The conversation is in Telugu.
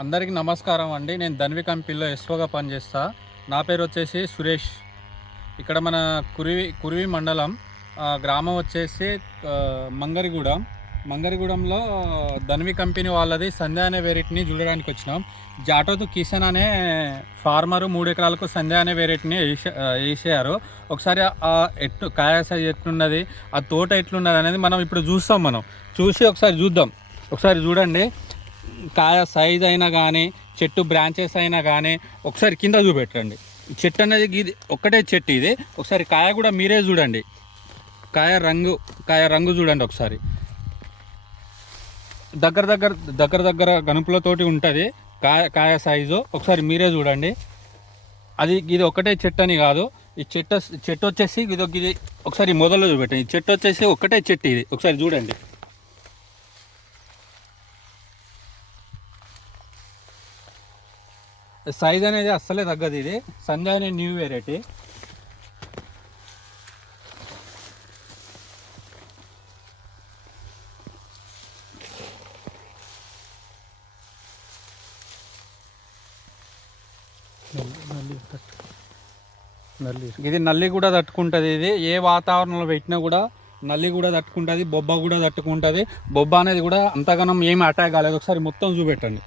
అందరికీ నమస్కారం అండి. నేను ధన్వి కంపెనీలో ఎస్ఓగా పనిచేస్తా. నా పేరు వచ్చేసి సురేష్. ఇక్కడ మన కురివి మండలం, గ్రామం వచ్చేసి మంగరిగూడెం. మంగరిగూడెంలో ధన్వి కంపెనీ వాళ్ళది సంధ్య అనే వెరైటీని చూడడానికి వచ్చినాం. జాటోతు కిషన్ అనే ఫార్మరు 3 ఎకరాలకు సంధ్య అనే వెరైటీని వేసారు. ఒకసారి ఆ కాయ సైజ్ ఎట్లున్నది, ఆ తోట ఎట్లున్నది అనేది మనం ఇప్పుడు చూసి ఒకసారి చూద్దాం. ఒకసారి చూడండి, కాయ సైజ్ అయినా కానీ, చెట్టు బ్రాంచెస్ అయినా కానీ ఒకసారి కింద చూపెట్టండి. చెట్టు అనేది ఇది ఒక్కటే చెట్టు. ఇది ఒకసారి కాయ కూడా మీరే చూడండి. కాయ రంగు చూడండి. ఒకసారి దగ్గర గనుపులతోటి ఉంటుంది కాయ సైజు. ఒకసారి మీరే చూడండి. ఇది ఒకటే చెట్టు అని కాదు. ఈ చెట్టు వచ్చేసి ఇది ఒకసారి మొదలు చూపెట్టండి. ఈ చెట్టు వచ్చేసి ఒకటే చెట్టు. ఇది ఒకసారి చూడండి. సైజ్ అనేది అస్సలే తగ్గదు. ఇది సంధ్య అనే న్యూ వెరైటీ. ఇది నల్లి కూడా తట్టుకుంటుంది. ఇది ఏ వాతావరణంలో పెట్టినా కూడా నల్లి కూడా తట్టుకుంటుంది, బొబ్బ కూడా తట్టుకుంటుంది. బొబ్బ అనేది కూడా అంతగానం ఏమి అటాక్ కాలేదు. ఒకసారి మొత్తం చూపెట్టండి.